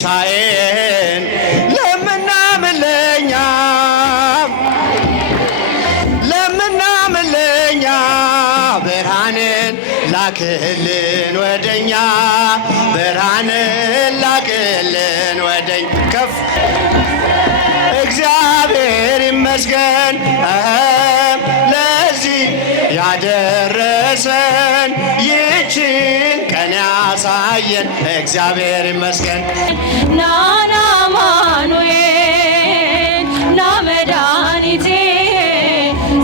ሳይን ለምናምለኛ ብርሃንን ላክልን ወደኛ ብርሃንን ላክልን ወደኛ ከፍ እግዚአብሔር ይመስገን ለዚህ ያደረሰን ይችን ቀን ያሳየን እግዚአብሔር ይመስገን። ናና አማኑኤል ና መድኃኒቴ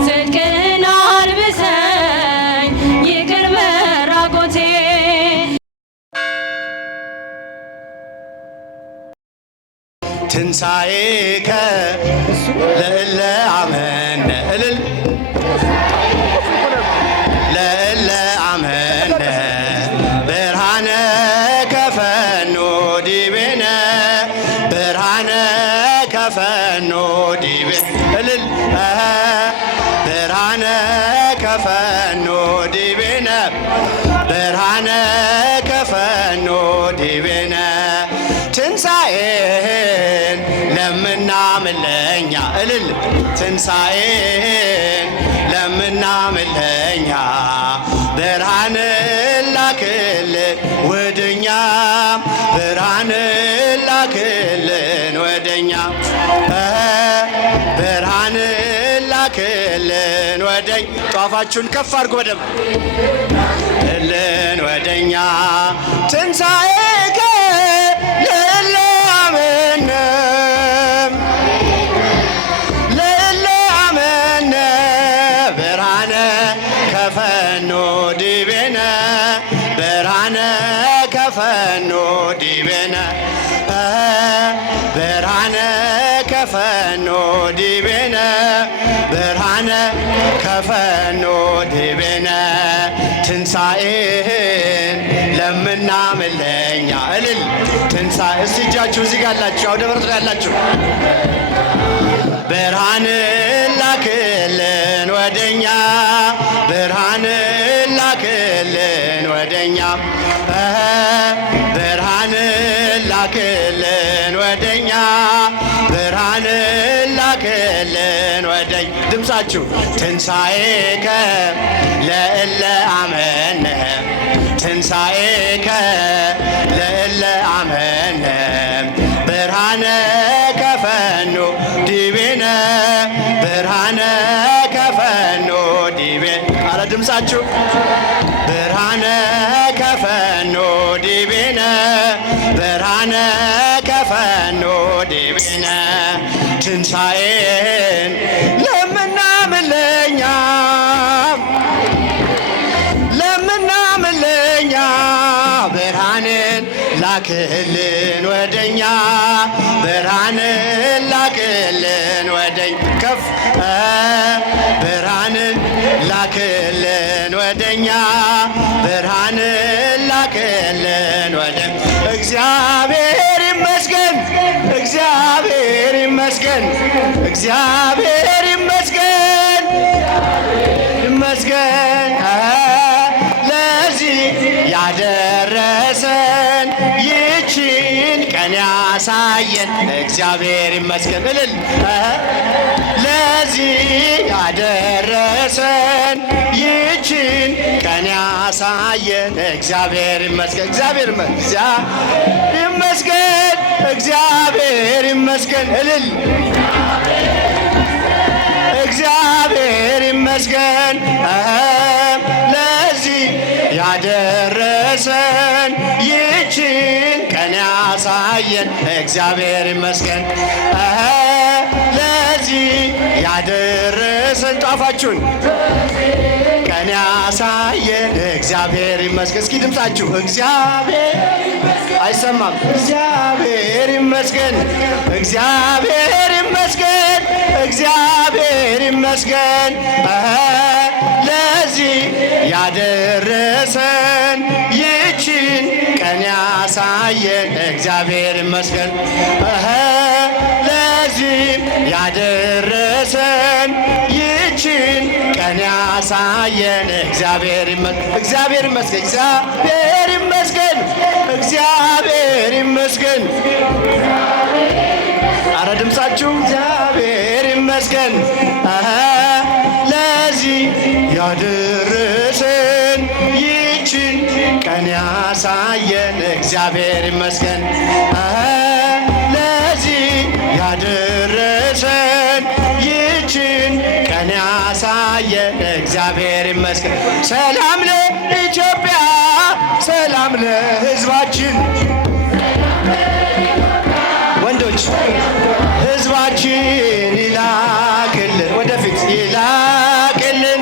ጽድቅን አልብሰኝ ይቅር መራቆቴ ትንሣኤከ ለእለ አመነ እልል ለእለ አመነ ብርሃነ ከፈኖ ዲቤነ ብርሃነ ከፈኖ ዲቤ እልል ብርሃነ ከፈኖ ዲቤነ ብርሃነ ከፈኖ ዲቤነ ትንሣኤን ለምናምለኛ እልል ትንሣኤን ለምናምለኛ ብርሃንን ላክልን ወደኛ ብርሃንን ላክልን ወደኛ ብርሃንን ላክልን ወደኛ ጧፋችሁን ከፍ አድርጉ በደንብ ልን ወደኛ ትንሣኤከ ለእለ አመነ ብርሃነ ከፈኖ ዲቤነ ብርሃነ ከፈኖ ዲቤነ ብርሃነ ከፈኖ ዲቤነ ብርሃነ ከፈኖ ዲቤነ ትንሣኤን ለምናምለኛ እልል ትንሣኤ እስቲ እጃችሁ እዚህ ጋር ያላችሁ አውደ ምሕረት ላይ ያላችሁ ብርሃንን ላክልን ወደኛ ብርሃንን ላክልን ወደኛ ብርሃንን ላክልን ወደኛ ብርሃንን ላክልን ወደኛ ድምፃችሁ ትንሣኤከ ለእለ አመነ ትንሣኤከ ለእለ አመነ ብርሃነ ከፈኖ ዲቤነ ብርሃነ ከፈኖ ዲቤ አረ ድምፃችሁ ብርሃነ ከፈኖ ዲቤነ ብርሃነ ከፈኖ ዲቤነ ትንሣኤን ለምናምለኛ ብርሃንን ላክልን ወደኛ ብርሃንን ላክልን ወደኛ ከፍ ብርሃንን ላክልን ወደኛ ብርሃንን ላክልን ወደኛ እግዚአብሔር ይመስገን እግዚአብሔር ይመስገን እግዚአብሔር ይመስገን ይመስገን ለዚህ ያደረሰን ይችን ቀን ያሳየን እግዚአብሔር ይመስገን እልል ለዚህ ያደረሰን ይችን ቀን ያሳየን እግዚአብሔር ይመስገን እግዚአብሔር ይመስገን እግዚአብሔር ይመስገን እልል እግዚአብሔር ይመስገን ለዚህ ያደረሰን ይችን ቀን ያሳየን እግዚአብሔር ይመስገን ለዚህ ያደረሰን ጧፋችሁን ቀን ያሳየን እግዚአብሔር ይመስገን እስኪ ድምፃችሁ እግዚአብሔር አይሰማም እግዚአብሔር ይመስገን እግዚአብሔር ይመስገን እግዚአብሔር ይመስገን ለዚህ ያደረሰን ይችን ቀን ያሳየን እግዚአብሔር ይመስገን ለዚህ ያደረሰን ይችን ቀን ያሳየን እግዚአብሔር ይመስገን እግዚአብሔር ይመስገን እግዚአብሔር ይመስገን። አረ ድምፃችሁ እግዚአብሔር ይመስገን። ለዚህ ያደረሰን ይችን ቀን ያሳየን እግዚአብሔር ይመስገን። ለዚህ ያደረሰን ይችን ቀን ያሳየን እግዚአብሔር ይመስገን። ሰላም ለኢትዮጵያ፣ ሰላም ለሕዝባችን። ወንዶች ሕዝባችን ይላክልን፣ ወደፊት ይላክልን፣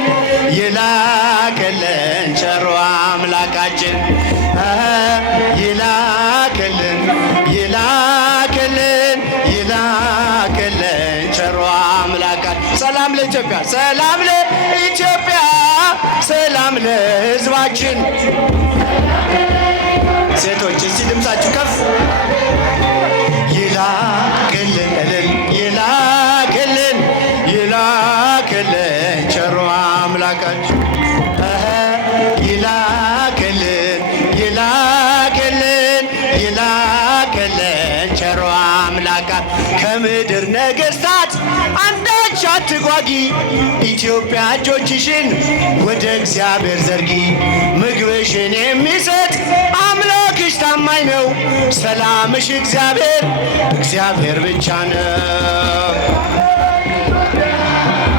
ይላክልን ቸሩ አምላካችን ይላክልን፣ ይላክልን፣ ይላክልን ቸሩ አምላካችን። ሰላም ለኢትዮጵያ፣ ሰላም ለኢትዮጵያ፣ ሰላም ለሕዝባችን። ሴቶች እስቲ ድምፃችሁ ከፍ ይላክልን እልል ይላክልን፣ ይላክልን ቸሩ አምላካችን ይላክልን፣ ይላክልን፣ ይላክልን ቸሩ አምላካችን። ከምድር ነገሥታት አንዳች አትጓጊ፣ ኢትዮጵያ እጆችሽን ወደ እግዚአብሔር ዘርጊ። ምግብሽን የሚሰጥ አምላክሽ ታማኝ ነው፣ ሰላምሽ እግዚአብሔር እግዚአብሔር ብቻ ነው።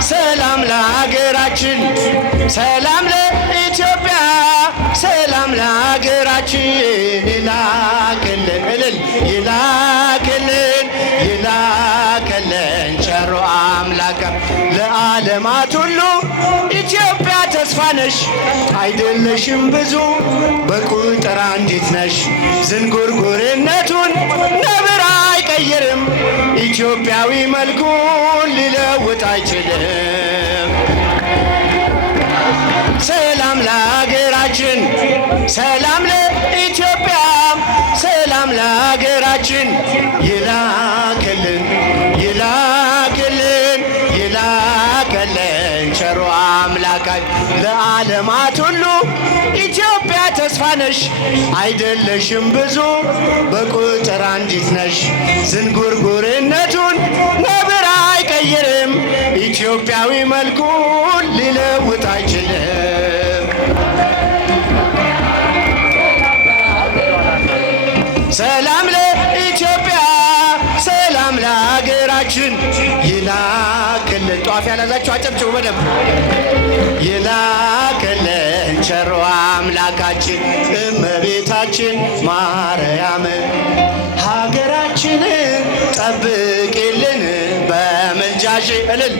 ሰላም ለሀገራችን፣ ሰላም ለኢትዮጵያ፣ ሰላም ለሀገራችን። ይላክልን እልል ይላክልን፣ ይላክልን ቸሩ አምላክ። ለዓለማት ሁሉ ኢትዮጵያ ተስፋ ነሽ፣ አይደለሽም ብዙ በቁጥር አንዲት ነሽ። ዝንጉርጉርነቱን ነብር አይቀይርም፣ ኢትዮጵያዊ መልኩን ሊለውጥ አይችልም። ሰላም ለሀገራችን፣ ሰላም ለኢትዮጵያ፣ ሰላም ለሀገራችን። ይላክልን፣ ይላክልን፣ ይላክልን ቸሩ አምላካችን። ለዓለማት ሁሉ ኢትዮጵያ ተስፋ ነሽ፣ አይደለሽም ብዙ በቁጥር አንዲት ነሽ። ዝንጉርጉርነቱን ነብር አይቀይርም፣ ኢትዮጵያዊ መልኩን ሊለውጥ አይችልም። ሰላም ለኢትዮጵያ፣ ሰላም ለሀገራችን። ይላክልን። ጧፍ ያላዛችሁ አጨብጭቡ በደንብ። ይላክልን ቸሩ አምላካችን እመቤታችን ማርያም ሀገራችንን ጠብቂልን በምልጃሽ እልል።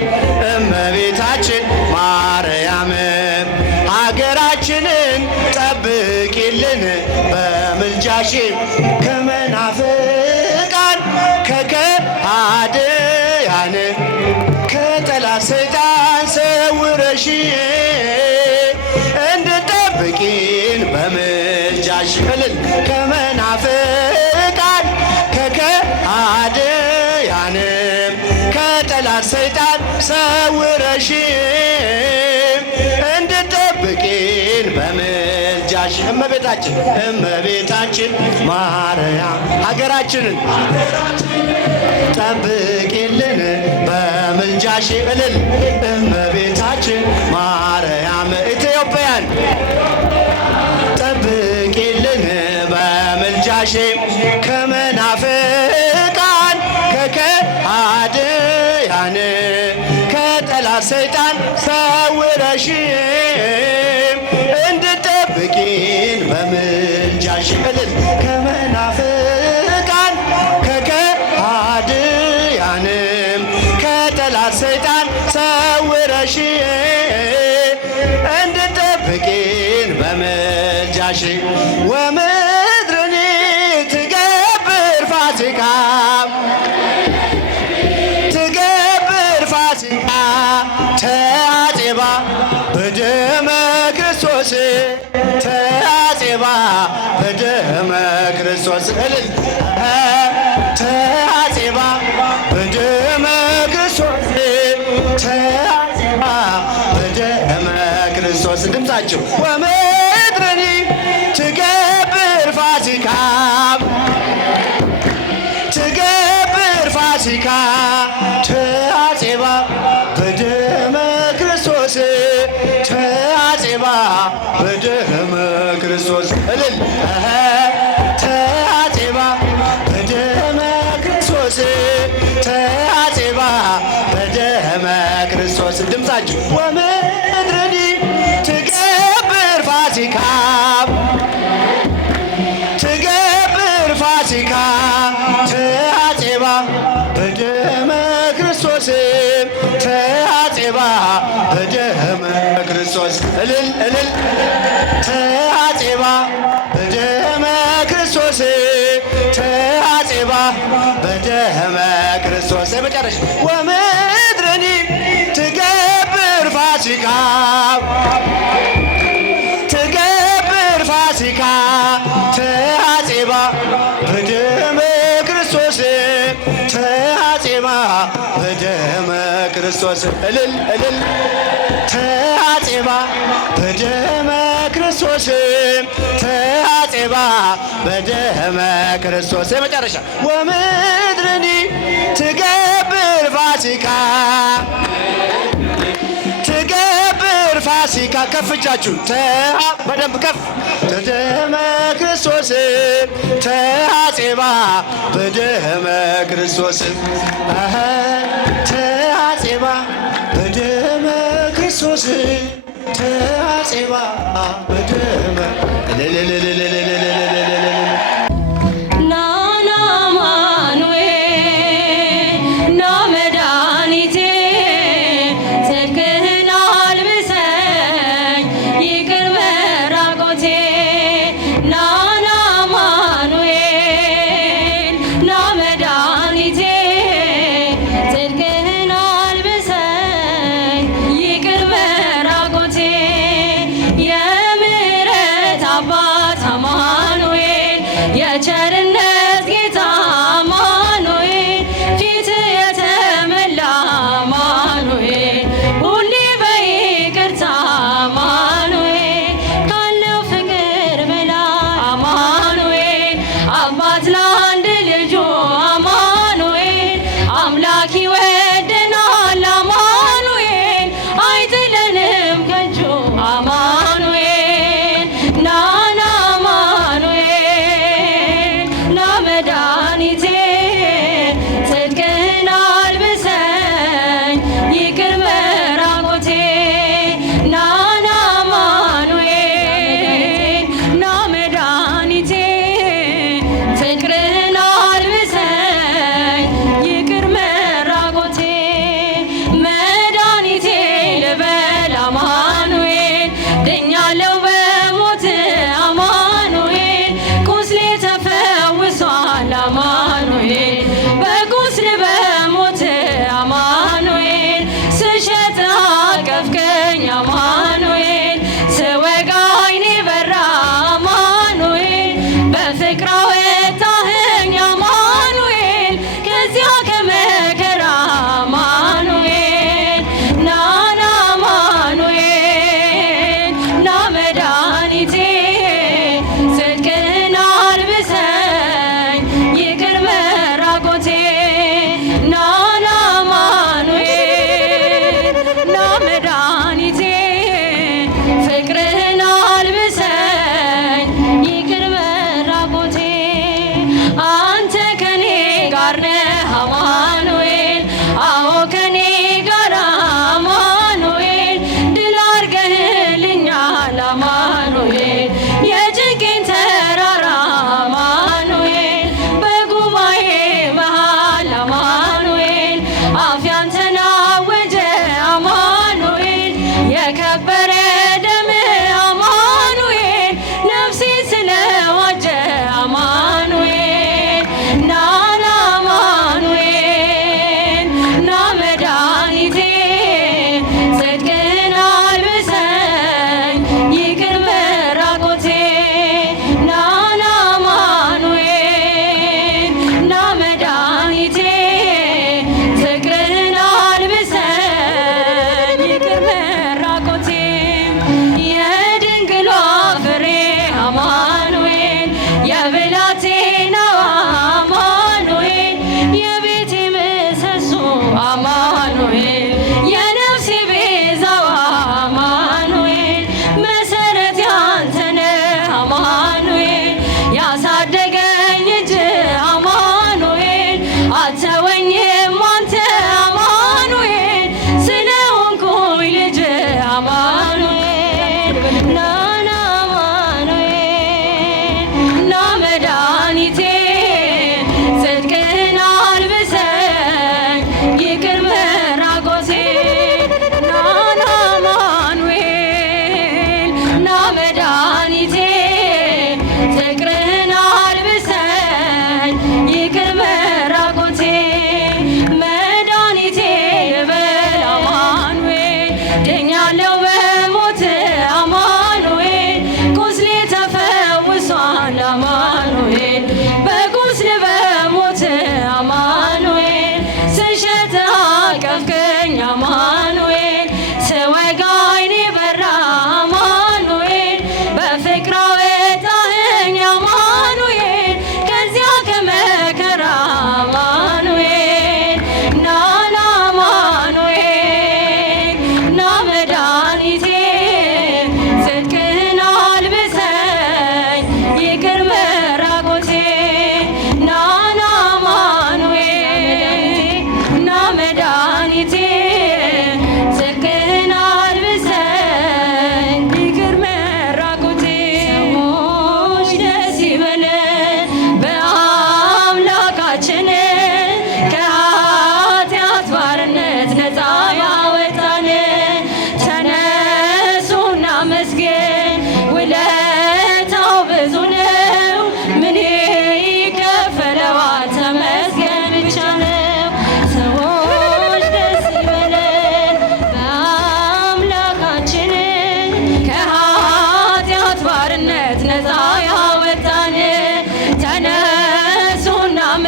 እመቤታችን ማርያም ሀገራችንን ጠብቂልን በምልጃሽ ከመናፍቃን ከከሃዲያን ከጠላት ሰይጣን ሰውረሽ እንድጠብቂን በምልጃሽ እልል። ከመናፍቃን ከከሃዲያን ከጠላት ሰይጣን ሰውረሽ እንድጠብቂን በምልጃሽ። እመቤታችን እመቤታችን ማርያም ሀገራችንን ጠብቂልን በምልጃሽ እልል። እመቤታችን ማርያም ኢትዮጵያን ጠብቂልን በምልጃሽ ከመናፍቃን ከከሃዲያን ከጠላት ሰይጣን ሰውረሽ እንድጠብቂን በምልጃሽ እልል። ከመናፍቃን ከከሃዲያን ከጠላት ሰይጣን ሰውረሽ እንድጠብቂን በምልጃሽ። ወምድርኒ ትገብር ፋሲካ ትገብር ፋሲካ ተአፄባ በደመ ክርስቶስ ተአፄባ በደመ ክርስቶስ እልል። ተአፄባ በደመ ክርስቶስ ተአፄባ በደመ ክርስቶስ። ድምፃቸው ወምድርኒ ትገብር ፋሲካ ትገብር ፋሲካ ተአጼባ በደመ ክርስቶስ ተአጼባ በደመ ክርስቶስ እልል ተአጼባ በደመ ክርስቶስ ተአጼባ በደመ ክርስቶስ ድምፃችሁ ወምድርኒ ትገብር ፋሲካ ትገብር ፋሲካ ተአጼባ በደመ ክርስቶስ ተአጼባ በደመ ክርስቶስ እልል እልል ተአጼባ በደመ ክርስቶስ ተአጼባ በደመ ክርስቶስ የመጨረሻ ወምድርኒ ትገብር ፋሲካ ትገብር ፋሲካ ተአጼባ በደመ ክርስቶስ ተአጼባ በደመ ክርስቶስ እልል እልል ተአጼባ በደመ ክርስቶስ ተአጼባ በደመ ክርስቶስ የመጨረሻ ወምድርኒ ትገብር ፋሲካ ትገብር ፋሲካ ከፍ እጃችሁ በደንብ ከፍ በደመ ክርስቶስ ተአጼባ በደመ ክርስቶስ ተአጼባ በደመ ክርስቶስ ተአጼባ በደመ የምሕረት አባት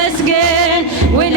ላመስግን ውለ